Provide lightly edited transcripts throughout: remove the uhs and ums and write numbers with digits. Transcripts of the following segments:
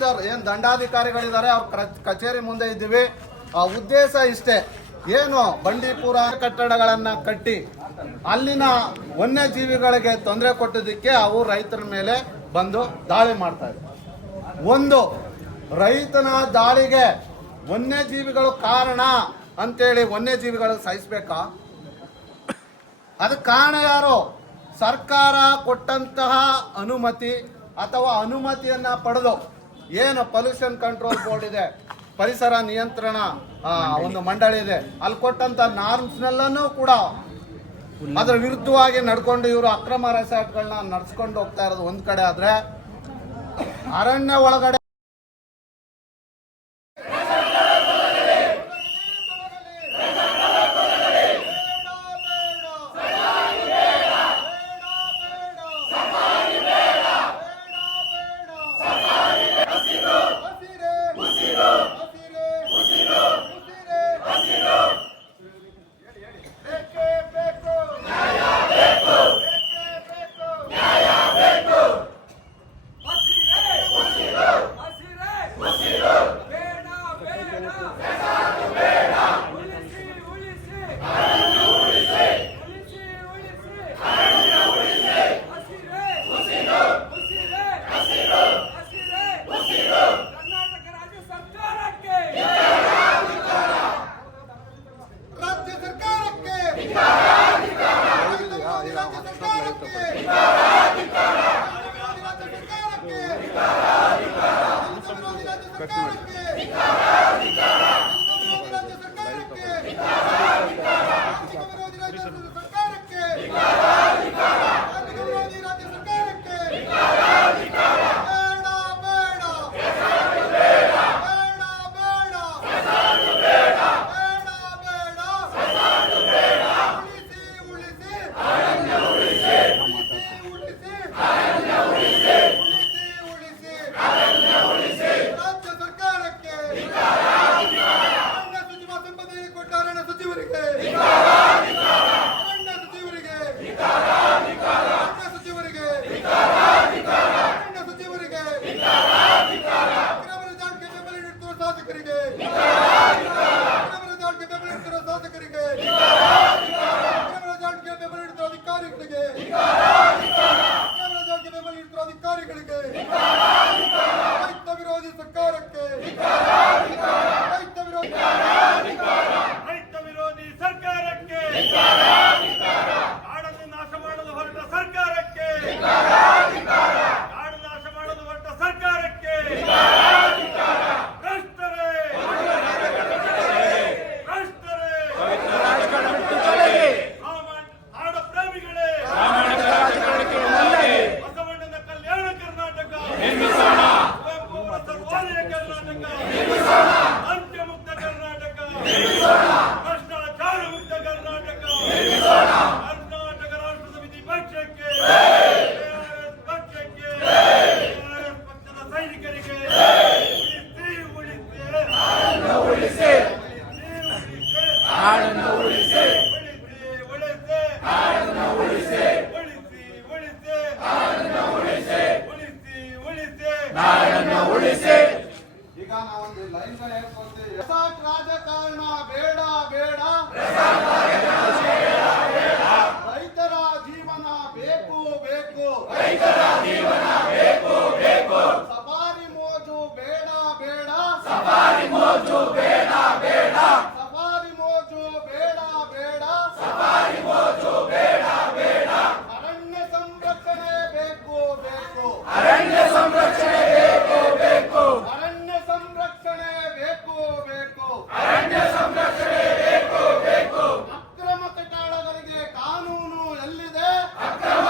ತಹಸೀಲ್ದಾರ್ ಏನು ದಂಡಾಧಿಕಾರಿಗಳಿದ್ದಾರೆ ಅವ್ರ ಕಚೇರಿ ಮುಂದೆ ಇದ್ದೀವಿ. ಆ ಉದ್ದೇಶ ಇಷ್ಟೇ, ಏನು ಬಂಡೀಪುರ ಕಟ್ಟಡಗಳನ್ನು ಕಟ್ಟಿ ಅಲ್ಲಿನ ವನ್ಯಜೀವಿಗಳಿಗೆ ತೊಂದರೆ ಕೊಟ್ಟಿದ್ದಕ್ಕೆ ಅವು ರೈತರ ಮೇಲೆ ಬಂದು ದಾಳಿ ಮಾಡ್ತಾ ಇದ್ದಾರೆ. ಒಂದು ರೈತನ ದಾಳಿಗೆ ವನ್ಯಜೀವಿಗಳು ಕಾರಣ ಅಂತೇಳಿ ವನ್ಯಜೀವಿಗಳು ಸಹಿಸಬೇಕಾ? ಅದಕ್ಕೆ ಕಾರಣ ಯಾರು? ಸರ್ಕಾರ ಕೊಟ್ಟಂತಹ ಅನುಮತಿ ಅಥವಾ ಅನುಮತಿಯನ್ನ ಪಡೆದು ಏನು ಪೊಲ್ಯೂಷನ್ ಕಂಟ್ರೋಲ್ ಬೋರ್ಡ್ ಇದೆ, ಪರಿಸರ ನಿಯಂತ್ರಣ ಒಂದು ಮಂಡಳಿ ಇದೆ, ಅಲ್ಲಿ ಕೊಟ್ಟಂತ ನಾರ್ಮ್ಸ್ನೆಲ್ಲನೂ ಕೂಡ ಅದರ ವಿರುದ್ಧವಾಗಿ ನಡ್ಕೊಂಡು ಇವರು ಅಕ್ರಮ ರೆಸಾರ್ಟ್ಗಳನ್ನ ನಡ್ಸ್ಕೊಂಡು ಹೋಗ್ತಾ ಇರೋದು ಒಂದ್ ಕಡೆ ಆದ್ರೆ, ಅರಣ್ಯ ಒಳಗಡೆ ಈಗ ನಾವೊಂದು ಲೈನ್ ಹೇಳ್ಕೊಳ್ತೀವಿ. ರೆಸಾರ್ಟ್ ರಾಜಕಾರಣ ಬೇಡ ಬೇಡ, ರೈತರ ಜೀವನ ಬೇಕು ಬೇಕು, ಸಫಾರಿ ಮೋಜು ಬೇಡ ಬೇಡ, ಸಫಾರಿ ಮೋಜು ಬೇಡ ಬೇಡ, ಅರಣ್ಯ ಸಂರಕ್ಷಣೆ ಬೇಕು ಬೇಕು, ಅರಣ್ಯ ಸಂರಕ್ಷಣೆ ಬೇಕು ಬೇಕು, ಅಕ್ರಮ ಕಟ್ಟಡಗಳಿಗೆ ಕಾನೂನು ಎಲ್ಲಿದೆ? ಅಕ್ರಮ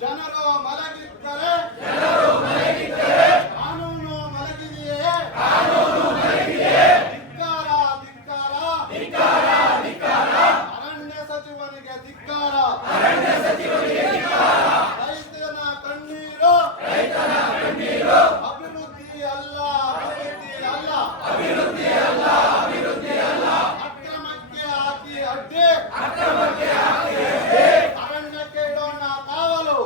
ಜನರು ಮಲಗಿದ್ದರೆ ಕಾನೂನು ಮಲಗಿದೆಯೇ? ಧಿಕ್ಕಾರ ಅರಣ್ಯ ಸಚಿವನಿಗೆ ಧಿಕ್ಕಾರ. ರೈತನ ಕಣ್ಣೀರು ಅಭಿವೃದ್ಧಿ ಅಲ್ಲ. ಅಕ್ರಮಕ್ಕೆ ಹಾಕಿ ಅಡ್ಡಿ ಅರಣ್ಯಕ್ಕೆ ಇಡೋಣ ಕಾವಲು.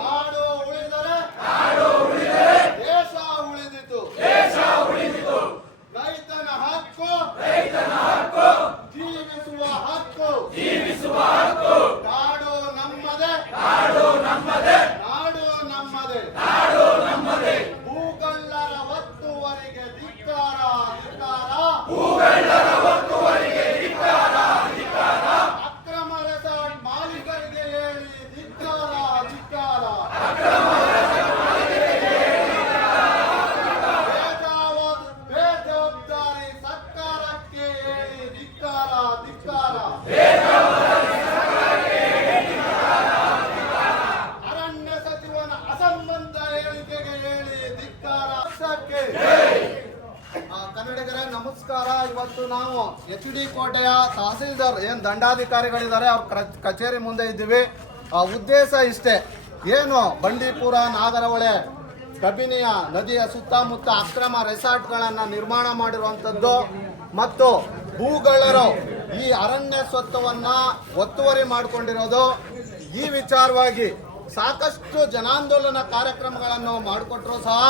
ನಾಡು ಉಳಿದರೆ ದೇಶ ಉಳಿದಿತು. ರೈತನ ಹಕ್ಕು ಜೀವಿಸುವ ಹಕ್ಕು. ನಾಡು ನಮ್ಮದೇ. ಭೂಗಳ್ಳರ ಒತ್ತುವರಿಗೆ ಧಿಕ್ಕಾರ. ಅಕ್ರಮ ರೆಸಾರ್ಟ್ ಮಾಲೀಕರಿಗೆ ಹೇಳಿ ಧಿಕ್ಕಾರ. ಬೇಜವಾಬ್ದಾರಿ ಸರ್ಕಾರಕ್ಕೆ ಹೇಳಿ ಧಿಕ್ಕಾರ. ಅರಣ್ಯ ಸಚಿವನ ಅಸಂಬದ್ಧ ಹೇಳಿಕೆಗೆ ಹೇಳಿ ಧಿಕ್ಕಾರ. ಕನ್ನಡಿಗರೇ ನಮಸ್ಕಾರ. ಇವತ್ತು ನಾವು HD ಕೋಟೆಯ ತಹಸೀಲ್ದಾರ್ ಏನ್ ದಂಡಾಧಿಕಾರಿಗಳಿದ್ದಾರೆ ಅವ್ರ ಕಚೇರಿ ಮುಂದೆ ಇದ್ದೀವಿ. ಉದ್ದೇಶ ಇಷ್ಟೇ, ಏನು ಬಂಡೀಪುರ ನಾಗರಹೊಳೆ ಕಬಿನಿಯ ನದಿಯ ಸುತ್ತಮುತ್ತ ಅಕ್ರಮ ರೆಸಾರ್ಟ್ಗಳನ್ನು ನಿರ್ಮಾಣ ಮಾಡಿರುವಂಥದ್ದು ಮತ್ತು ಭೂಗಳ್ಳರು ಈ ಅರಣ್ಯ ಸ್ವತ್ತವನ್ನ ಒತ್ತುವರಿ ಮಾಡಿಕೊಂಡಿರೋದು, ಈ ವಿಚಾರವಾಗಿ ಸಾಕಷ್ಟು ಜನಾಂದೋಲನ ಕಾರ್ಯಕ್ರಮಗಳನ್ನು ಮಾಡಿಕೊಟ್ರು ಸಹ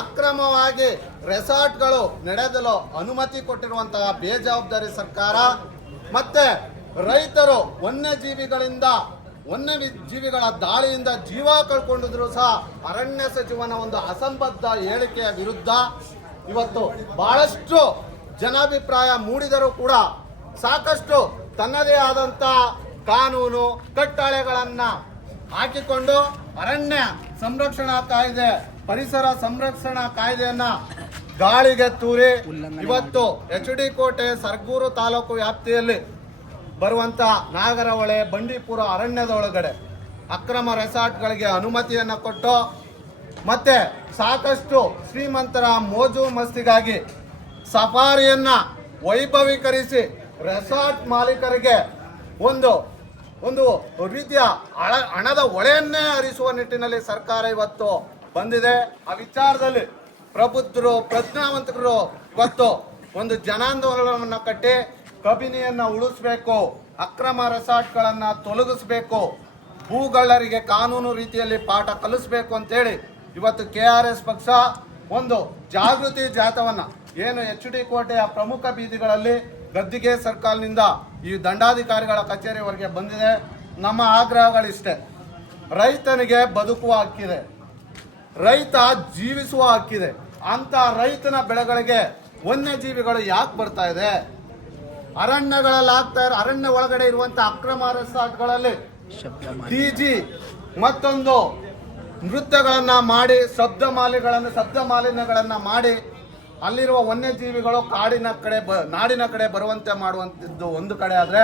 ಅಕ್ರಮವಾಗಿ ರೆಸಾರ್ಟ್ಗಳು ನಡೆಯಲು ಅನುಮತಿ ಕೊಟ್ಟಿರುವಂತಹ ಬೇಜವಾಬ್ದಾರಿ ಸರ್ಕಾರ ಮತ್ತೆ ರೈತರು ವನ್ಯಜೀವಿಗಳ ದಾಳಿಯಿಂದ ಜೀವ ಕಳ್ಕೊಂಡಿದ್ರು ಸಹ ಅರಣ್ಯ ಸಚಿವನ ಒಂದು ಅಸಂಬದ್ಧ ಹೇಳಿಕೆಯ ವಿರುದ್ಧ ಇವತ್ತು ಬಹಳಷ್ಟು ಜನಾಭಿಪ್ರಾಯ ಮೂಡಿದರೂ ಕೂಡ ಸಾಕಷ್ಟು ತನ್ನದೇ ಆದಂತ ಕಾನೂನು ಕಟ್ಟಳೆಗಳನ್ನ ಹಾಕಿಕೊಂಡು ಅರಣ್ಯ ಸಂರಕ್ಷಣಾ ಕಾಯ್ದೆ, ಪರಿಸರ ಸಂರಕ್ಷಣಾ ಕಾಯ್ದೆಯನ್ನ ಗಾಳಿಗೆ ತೂರಿ ಇವತ್ತು HD ಕೋಟೆ ಸರಗೂರು ತಾಲೂಕು ವ್ಯಾಪ್ತಿಯಲ್ಲಿ ಬರುವಂತ ನಾಗರಹೊಳೆ ಬಂಡೀಪುರ ಅರಣ್ಯದ ಒಳಗಡೆ ಅಕ್ರಮ ರೆಸಾರ್ಟ್ಗಳಿಗೆ ಅನುಮತಿಯನ್ನು ಕೊಟ್ಟು ಮತ್ತೆ ಸಾಕಷ್ಟು ಶ್ರೀಮಂತರ ಮೋಜು ಮಸ್ತಿಗಾಗಿ ಸಫಾರಿಯನ್ನ ವೈಭವೀಕರಿಸಿ ರೆಸಾರ್ಟ್ ಮಾಲೀಕರಿಗೆ ಒಂದು ರೀತಿಯ ಹಣದ ಹೊಳೆಯನ್ನೇ ಹರಿಸುವ ನಿಟ್ಟಿನಲ್ಲಿ ಸರ್ಕಾರ ಇವತ್ತು ಬಂದಿದೆ. ಆ ವಿಚಾರದಲ್ಲಿ ಪ್ರಬುದ್ಧರು ಪ್ರಜ್ಞಾವಂತರು ಇವತ್ತು ಒಂದು ಜನಾಂದೋಲನವನ್ನು ಕಟ್ಟಿ ಕಬಿನಿಯನ್ನ ಉಳಿಸಬೇಕು, ಅಕ್ರಮ ರೆಸಾರ್ಟ್ಗಳನ್ನ ತೊಲಗಿಸಬೇಕು, ಭೂಗಳ್ಳರಿಗೆ ಕಾನೂನು ರೀತಿಯಲ್ಲಿ ಪಾಠ ಕಲಿಸಬೇಕು ಅಂತೇಳಿ ಇವತ್ತು KRS ಪಕ್ಷ ಒಂದು ಜಾಗೃತಿ ಜಾಥವನ್ನ ಏನು HD ಕೋಟೆಯ ಪ್ರಮುಖ ಬೀದಿಗಳಲ್ಲಿ ಗದ್ದಿಗೆ ಸರ್ಕಲ್ನಿಂದ ಈ ದಂಡಾಧಿಕಾರಿಗಳ ಕಚೇರಿವರೆಗೆ ಬಂದಿದೆ. ನಮ್ಮ ಆಗ್ರಹಗಳಿಷ್ಟೇ, ರೈತನಿಗೆ ಬದುಕುವ ಹಕ್ಕಿದೆ, ರೈತ ಜೀವಿಸುವ ಹಕ್ಕಿದೆ. ಅಂತ ರೈತನ ಬೆಳೆಗಳಿಗೆ ವನ್ಯಜೀವಿಗಳು ಯಾಕೆ ಬರ್ತಾ ಇದೆ? ಅರಣ್ಯ ಒಳಗಡೆ ಇರುವಂತಹ ಅಕ್ರಮ ರೆಸಾರ್ಟ್ಗಳಲ್ಲಿ DG ಮತ್ತೊಂದು ನೃತ್ಯಗಳನ್ನ ಮಾಡಿ ಶಬ್ದ ಮಾಲಿನ್ಯಗಳನ್ನ ಮಾಡಿ ಅಲ್ಲಿರುವ ವನ್ಯಜೀವಿಗಳು ನಾಡಿನ ಕಡೆ ಬರುವಂತೆ ಮಾಡುವಂಥದ್ದು ಒಂದು ಕಡೆ ಆದ್ರೆ,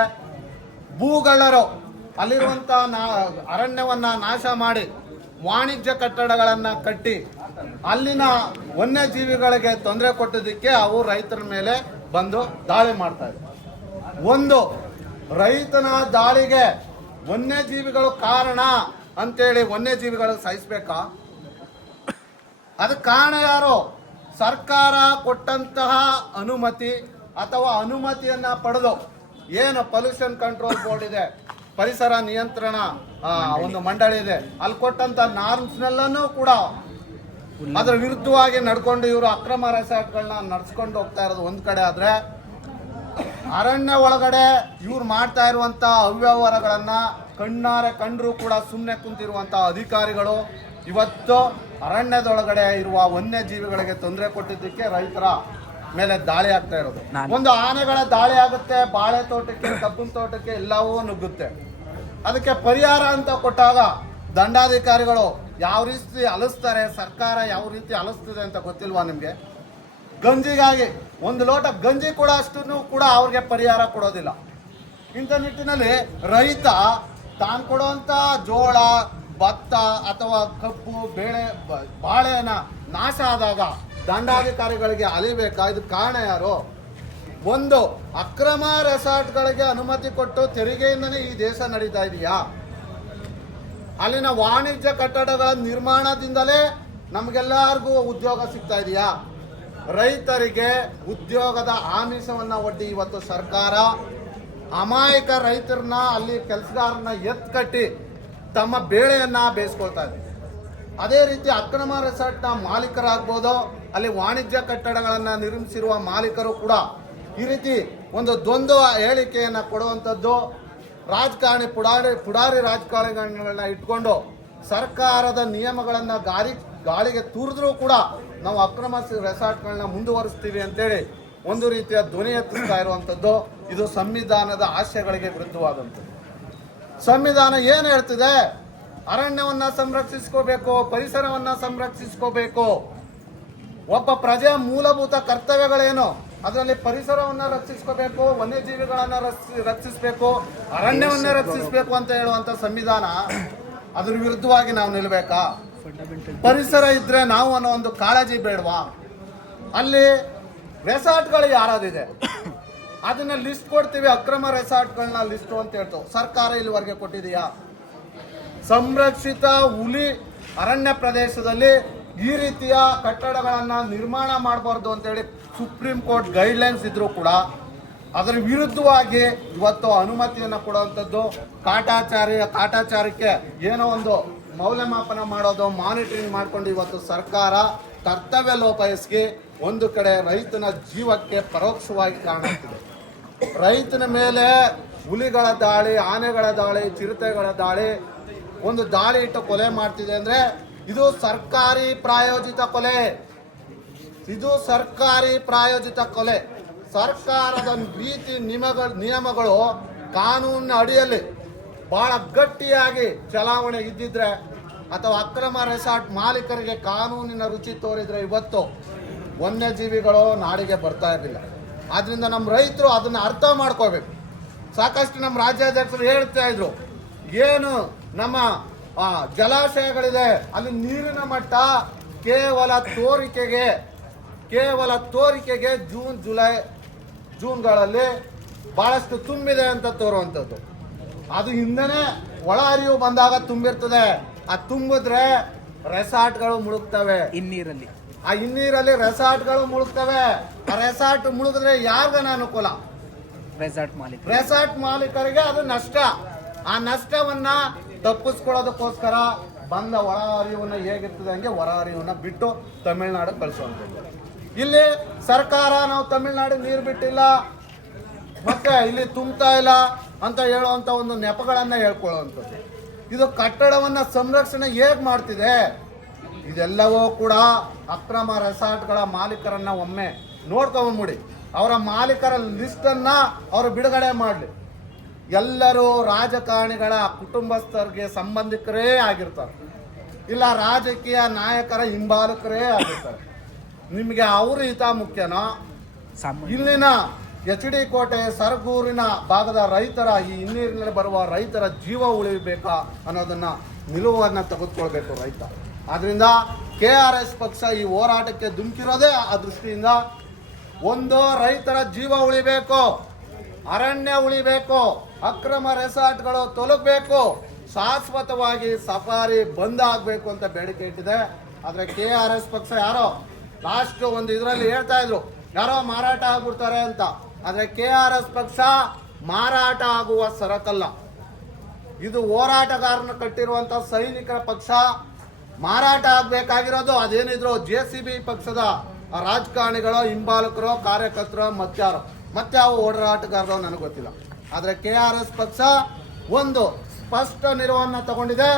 ಭೂಗಳ್ಳರು ಅಲ್ಲಿರುವಂತ ಅರಣ್ಯವನ್ನ ನಾಶ ಮಾಡಿ ವಾಣಿಜ್ಯ ಕಟ್ಟಡಗಳನ್ನ ಕಟ್ಟಿ ಅಲ್ಲಿನ ವನ್ಯಜೀವಿಗಳಿಗೆ ತೊಂದರೆ ಕೊಟ್ಟದಕ್ಕೆ ಅವು ರೈತರ ಮೇಲೆ ಬಂದು ದಾಳಿ ಮಾಡ್ತಾ ಇದೆ. ಒಂದು ರೈತನ ದಾಳಿಗೆ ವನ್ಯಜೀವಿಗಳು ಕಾರಣ ಅಂತೇಳಿ ವನ್ಯಜೀವಿಗಳು ಸಹಿಸಬೇಕಾ? ಅದಕ್ಕೆ ಕಾರಣ ಯಾರು? ಸರ್ಕಾರ ಕೊಟ್ಟಂತಹ ಅನುಮತಿ ಅಥವಾ ಅನುಮತಿಯನ್ನ ಪಡೆದು ಏನು ಪೊಲ್ಯೂಷನ್ ಕಂಟ್ರೋಲ್ ಬೋರ್ಡ್ ಇದೆ, ಪರಿಸರ ನಿಯಂತ್ರಣ ಒಂದು ಮಂಡಳಿ ಇದೆ, ಅಲ್ಲಿ ಕೊಟ್ಟಂತ ನಾರ್ಮ್ಸ್ನೆಲ್ಲನೂ ಕೂಡ ಅದರ ವಿರುದ್ಧವಾಗಿ ನಡ್ಕೊಂಡು ಇವರು ಅಕ್ರಮ ರೆಸಾರ್ಟ್ಗಳನ್ನ ನಡ್ಸ್ಕೊಂಡು ಹೋಗ್ತಾ ಇರೋದು ಒಂದ್ ಕಡೆ ಆದ್ರೆ, ಅರಣ್ಯ ಒಳಗಡೆ ಇವ್ರು ಮಾಡ್ತಾ ಇರುವಂತ ಅವ್ಯವಹಾರಗಳನ್ನ ಕಣ್ಣಾರೆ ಕಂಡ್ರು ಕೂಡ ಸುಮ್ಮನೆ ಕುಂತಿರುವಂತ ಅಧಿಕಾರಿಗಳು ಇವತ್ತು ಅರಣ್ಯದೊಳಗಡೆ ಇರುವ ವನ್ಯಜೀವಿಗಳಿಗೆ ತೊಂದರೆ ಕೊಟ್ಟಿದ್ದಕ್ಕೆ ರೈತರ ಮೇಲೆ ದಾಳಿ ಆಗ್ತಾ ಇರೋದು. ಒಂದು ಆನೆಗಳ ದಾಳಿ ಆಗುತ್ತೆ, ಬಾಳೆ ತೋಟಕ್ಕೆ, ಕಬ್ಬಿನ ತೋಟಕ್ಕೆ ಎಲ್ಲವೂ ನುಗ್ಗುತ್ತೆ. ಅದಕ್ಕೆ ಪರಿಹಾರ ಅಂತ ಕೊಟ್ಟಾಗ ದಂಡಾಧಿಕಾರಿಗಳು ಯಾವ ರೀತಿ ಅಲಿಸ್ತಾರೆ, ಸರ್ಕಾರ ಯಾವ ರೀತಿ ಅಲಿಸ್ತಿದೆ ಅಂತ ಗೊತ್ತಿಲ್ವಾ ನಿಮ್ಗೆ? ಗಂಜಿಗಾಗಿ ಒಂದು ಲೋಟ ಗಂಜಿ ಕೂಡ ಅಷ್ಟನ್ನು ಕೂಡ ಅವ್ರಿಗೆ ಪರಿಹಾರ ಕೊಡೋದಿಲ್ಲ. ಇಂಥ ನಿಟ್ಟಿನಲ್ಲಿ ರೈತ ತಾನು ಕೊಡುವಂತ ಜೋಳ, ಭತ್ತ ಅಥವಾ ಕಬ್ಬು, ಬೇಳೆ, ಬಾಳೆನ ನಾಶ ಆದಾಗ ದಂಡಾಧಿಕಾರಿಗಳಿಗೆ ಅಲಿಬೇಕಾ? ಇದು ಕಾರಣ ಯಾರು? ಒಂದು, ಅಕ್ರಮ ರೆಸಾರ್ಟ್ಗಳಿಗೆ ಅನುಮತಿ ಕೊಟ್ಟು ತೆರಿಗೆಯಿಂದನೇ ಈ ದೇಶ ನಡೀತಾ ಇದೆಯಾ? ಅಲ್ಲಿನ ವಾಣಿಜ್ಯ ಕಟ್ಟಡಗಳ ನಿರ್ಮಾಣದಿಂದಲೇ ನಮಗೆಲ್ಲರಿಗೂ ಉದ್ಯೋಗ ಸಿಗ್ತಾ ಇದೆಯಾ? ರೈತರಿಗೆ ಉದ್ಯೋಗದ ಆಮಿಷವನ್ನ ಒಡ್ಡಿ ಇವತ್ತು ಸರ್ಕಾರ ಅಮಾಯಕ ರೈತರನ್ನ, ಅಲ್ಲಿ ಕೆಲಸಗಾರನ್ನ ಎತ್ಕಟ್ಟಿ ತಮ್ಮ ಬೇಳೆಯನ್ನ ಬೇಯಿಸ್ಕೊಳ್ತಾ ಇದೆ. ಅದೇ ರೀತಿ ಅಕ್ರಮ ರೆಸಾರ್ಟ್ನ ಮಾಲೀಕರಾಗ್ಬೋದು, ಅಲ್ಲಿ ವಾಣಿಜ್ಯ ಕಟ್ಟಡಗಳನ್ನ ನಿರ್ಮಿಸಿರುವ ಮಾಲೀಕರು ಕೂಡ ಈ ರೀತಿ ಒಂದು ದ್ವಂದ್ವ ಹೇಳಿಕೆಯನ್ನ ಕೊಡುವಂಥದ್ದು. ರಾಜಕಾರಣಿ ಪುಡಾರಿ ರಾಜಕಾರಣಿಗಳನ್ನ ಇಟ್ಕೊಂಡು ಸರ್ಕಾರದ ನಿಯಮಗಳನ್ನ ಗಾಳಿಗೆ ತೂರಿದ್ರೂ ಕೂಡ ನಾವು ಅಕ್ರಮ ರೆಸಾರ್ಟ್ಗಳನ್ನ ಮುಂದುವರಿಸ್ತೀವಿ ಅಂತೇಳಿ ಒಂದು ರೀತಿಯ ಧ್ವನಿ ಎತ್ತಿಸ್ತಾ ಇರುವಂಥದ್ದು. ಇದು ಸಂವಿಧಾನದ ಆಶಯಗಳಿಗೆ ವಿರುದ್ಧವಾದಂಥದ್ದು. ಸಂವಿಧಾನ ಏನು ಹೇಳ್ತಿದೆ? ಅರಣ್ಯವನ್ನ ಸಂರಕ್ಷಿಸ್ಕೋಬೇಕು, ಪರಿಸರವನ್ನ ಸಂರಕ್ಷಿಸ್ಕೋಬೇಕು. ಒಬ್ಬ ಪ್ರಜೆಯ ಮೂಲಭೂತ ಕರ್ತವ್ಯಗಳೇನು? ಅದರಲ್ಲಿ ಪರಿಸರವನ್ನ ರಕ್ಷಿಸ್ಕೋಬೇಕು, ವನ್ಯಜೀವಿಗಳನ್ನ ರಕ್ಷಿಸಬೇಕು, ಅರಣ್ಯವನ್ನ ರಕ್ಷಿಸಬೇಕು ಅಂತ ಹೇಳುವಂತ ಸಂವಿಧಾನ. ಅದ್ರ ವಿರುದ್ಧವಾಗಿ ನಾವು ನಿಲ್ಬೇಕಾ? ಪರಿಸರ ಇದ್ರೆ ನಾವು ಅನ್ನೋ ಒಂದು ಕಾಳಜಿ ಬೇಡವಾ? ಅಲ್ಲಿ ರೆಸಾರ್ಟ್ಗಳು ಯಾರಾದಿದೆ ಅದನ್ನ ಲಿಸ್ಟ್ ಕೊಡ್ತೀವಿ, ಅಕ್ರಮ ರೆಸಾರ್ಟ್ಗಳನ್ನ ಲಿಸ್ಟ್ ಅಂತ ಹೇಳ್ತೇವೆ. ಸರ್ಕಾರ ಇಲ್ಲಿವರೆಗೆ ಕೊಟ್ಟಿದೆಯಾ? ಸಂರಕ್ಷಿತ ಹುಲಿ ಅರಣ್ಯ ಪ್ರದೇಶದಲ್ಲಿ ಈ ರೀತಿಯ ಕಟ್ಟಡಗಳನ್ನ ನಿರ್ಮಾಣ ಮಾಡಬಾರ್ದು ಅಂತೇಳಿ ಸುಪ್ರೀಂ ಕೋರ್ಟ್ ಗೈಡ್ಲೈನ್ಸ್ ಇದ್ರೂ ಕೂಡ ಅದರ ವಿರುದ್ಧವಾಗಿ ಇವತ್ತು ಅನುಮತಿಯನ್ನು ಕೊಡುವಂಥದ್ದು. ಕಾಟಾಚಾರಕ್ಕೆ ಏನೋ ಒಂದು ಮೌಲ್ಯಮಾಪನ ಮಾಡೋದು, ಮಾನಿಟರಿಂಗ್ ಮಾಡಿಕೊಂಡು ಇವತ್ತು ಸರ್ಕಾರ ಕರ್ತವ್ಯ ಲೋಪಯಿಸಿ ಒಂದು ಕಡೆ ರೈತನ ಜೀವಕ್ಕೆ ಪರೋಕ್ಷವಾಗಿ ಕಾರಣ ಆಗ್ತಿದೆ. ರೈತನ ಮೇಲೆ ಹುಲಿಗಳ ದಾಳಿ, ಆನೆಗಳ ದಾಳಿ, ಚಿರತೆಗಳ ದಾಳಿ, ಒಂದು ದಾಳಿ ಇಟ್ಟು ಕೊಲೆ ಮಾಡ್ತಿದೆ ಅಂದ್ರೆ ಇದು ಸರ್ಕಾರಿ ಪ್ರಾಯೋಜಿತ ಕೊಲೆ. ಇದು ಸರ್ಕಾರಿ ಪ್ರಾಯೋಜಿತ ಕೊಲೆ. ಸರ್ಕಾರದ ನೀತಿ ನಿಯಮಗಳು ಕಾನೂನಿನ ಅಡಿಯಲ್ಲಿ ಬಹಳ ಗಟ್ಟಿಯಾಗಿ ಚಲಾವಣೆ ಇದ್ದಿದ್ರೆ ಅಥವಾ ಅಕ್ರಮ ರೆಸಾರ್ಟ್ ಮಾಲೀಕರಿಗೆ ಕಾನೂನಿನ ರುಚಿ ತೋರಿದ್ರೆ ಇವತ್ತು ವನ್ಯಜೀವಿಗಳು ನಾಡಿಗೆ ಬರ್ತಾ ಇರಲಿಲ್ಲ. ಆದ್ರಿಂದ ನಮ್ಮ ರೈತರು ಅದನ್ನ ಅರ್ಥ ಮಾಡ್ಕೋಬೇಕು. ಸಾಕಷ್ಟು ನಮ್ಮ ರಾಜ್ಯಾಧ್ಯಕ್ಷರು ಹೇಳ್ತಾ ಇದ್ರು, ಏನು ನಮ್ಮ ಜಲಾಶಯಗಳಿದೆ ಅಲ್ಲಿ ನೀರಿನ ಮಟ್ಟ ಕೇವಲ ತೋರಿಕೆಗೆ ಜೂನ್ಗಳಲ್ಲಿ ಬಹಳಷ್ಟು ತುಂಬಿದೆ ಅಂತ ತೋರುವಂಥದ್ದು. ಅದು ಹಿಂದೆನೆ ಒಳ ಹರಿವು ಬಂದಾಗ ತುಂಬಿರ್ತದೆ. ಅದು ತುಂಬಿದ್ರೆ ರೆಸಾರ್ಟ್ಗಳು ಮುಳುಗ್ತವೆ. ಆ ಹಿನ್ನೀರಲ್ಲಿ ರೆಸಾರ್ಟ್ಗಳು ಮುಳುಗ್ತವೆ. ಆ ರೆಸಾರ್ಟ್ ಮುಳುಗಿದ್ರೆ ಯಾರಿಗನ ಅನುಕೂಲ? ರೆಸಾರ್ಟ್ ಮಾಲೀಕರಿಗೆ ಅದು ನಷ್ಟ. ಆ ನಷ್ಟವನ್ನ ತಪ್ಪಿಸ್ಕೊಳ್ಳೋದಕ್ಕೋಸ್ಕರ ಬಂದ ಒಳ ಹರಿವನ್ನ ಹೇಗಿರ್ತದೆ ಹಂಗೆ ಹೊರ ಹರಿವನ್ನ ಬಿಟ್ಟು ತಮಿಳ್ನಾಡು ಕಳಿಸುವಂಥದ್ದು. ಇಲ್ಲಿ ಸರ್ಕಾರ ನಾವು ತಮಿಳ್ನಾಡಿಗೆ ನೀರು ಬಿಟ್ಟಿಲ್ಲ, ಮತ್ತೆ ಇಲ್ಲಿ ತುಂಬ್ತಾ ಇಲ್ಲ ಅಂತ ಹೇಳುವಂತ ಒಂದು ನೆಪಗಳನ್ನ ಹೇಳ್ಕೊಳ್ಳುವಂಥದ್ದು. ಇದು ಕಟ್ಟಡವನ್ನ ಸಂರಕ್ಷಣೆ ಹೇಗ್ ಮಾಡ್ತಿದೆ? ಇದೆಲ್ಲವೂ ಕೂಡ ಅಕ್ರಮ ರೆಸಾರ್ಟ್ಗಳ ಮಾಲೀಕರನ್ನ ಒಮ್ಮೆ ನೋಡ್ಕೊಂಡ್ಬಿಡಿ. ಅವರ ಮಾಲೀಕರ ಲಿಸ್ಟ್ ಅನ್ನ ಅವರು ಬಿಡುಗಡೆ ಮಾಡಲಿ. ಎಲ್ಲರೂ ರಾಜಕಾರಣಿಗಳ ಕುಟುಂಬಸ್ಥರಿಗೆ ಸಂಬಂಧಿಕರೇ ಆಗಿರ್ತಾರೆ, ಇಲ್ಲ ರಾಜಕೀಯ ನಾಯಕರ ಹಿಂಬಾಲಕರೇ ಆಗಿರ್ತಾರೆ. ನಿಮಗೆ ಅವ್ರ ಹಿತ ಮುಖ್ಯನೋ? ಇಲ್ಲಿನ HD ಕೋಟೆ ಸರಗೂರಿನ ಭಾಗದ ರೈತರ, ಈ ಹಿನ್ನೀರಿನಲ್ಲಿ ಬರುವ ರೈತರ ಜೀವ ಉಳಿಬೇಕಾ ಅನ್ನೋದನ್ನ ನಿಲುವನ್ನ ತೆಗೆದುಕೊಳ್ಬೇಕು ರೈತ. ಆದ್ರಿಂದ KRS ಪಕ್ಷ ಈ ಹೋರಾಟಕ್ಕೆ ಧುಮುಕಿರೋದೇ ಆ ದೃಷ್ಟಿಯಿಂದ. ಒಂದು, ರೈತರ ಜೀವ ಉಳಿಬೇಕು, ಅರಣ್ಯ ಉಳಿಬೇಕು, ಅಕ್ರಮ ರೆಸಾರ್ಟ್ಗಳು ತೊಲಗಬೇಕು, ಶಾಶ್ವತವಾಗಿ ಸಫಾರಿ ಬಂದ್ ಆಗ್ಬೇಕು ಅಂತ ಬೇಡಿಕೆ ಇಟ್ಟಿದೆ. ಆದ್ರೆ KRS ಪಕ್ಷ ಯಾರೋ ಲಾಸ್ಟ್ ಒಂದು ಇದರಲ್ಲಿ ಹೇಳ್ತಾ ಇದ್ರು, ಯಾರೋ ಮಾರಾಟ ಆಗ್ಬಿಡ್ತಾರೆ ಅಂತ. ಆದ್ರೆ KRS ಪಕ್ಷ ಮಾರಾಟ ಆಗುವ ಸರಕಲ್ಲ. ಇದು ಹೋರಾಟಗಾರನ ಕಟ್ಟಿರುವಂತ ಸೈನಿಕರ ಪಕ್ಷ. ಮಾರಾಟ ಆಗ್ಬೇಕಾಗಿರೋದು ಅದೇನಿದ್ರು JCB ಪಕ್ಷದ ರಾಜಕಾರಣಿಗಳು, ಹಿಂಬಾಲಕರು, ಕಾರ್ಯಕರ್ತರು, ಮತ್ಯಾವ ಹೋರಾಟಗಾರರು ನನಗೆ ಗೊತ್ತಿಲ್ಲ. ಆದ್ರೆ KRS ಪಕ್ಷ ಒಂದು ಸ್ಪಷ್ಟ ನಿಲುವನ್ನು ತಗೊಂಡಿದೆ.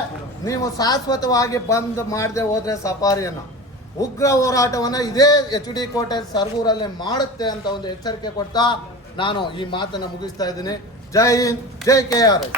ನೀವು ಶಾಶ್ವತವಾಗಿ ಬಂದ್ ಮಾಡದೆ ಹೋದ್ರೆ ಸಫಾರಿಯನ್ನ, ಉಗ್ರ ಹೋರಾಟವನ್ನ ಇದೇ HD ಕೋಟೆ ಸರಗೂರಲ್ಲಿ ಮಾಡುತ್ತೆ ಅಂತ ಒಂದು ಎಚ್ಚರಿಕೆ ಕೊಡ್ತಾ ನಾನು ಈ ಮಾತನ್ನ ಮುಗಿಸ್ತಾ ಇದ್ದೀನಿ. ಜೈ ಹಿಂದ್, ಜೈ KRS.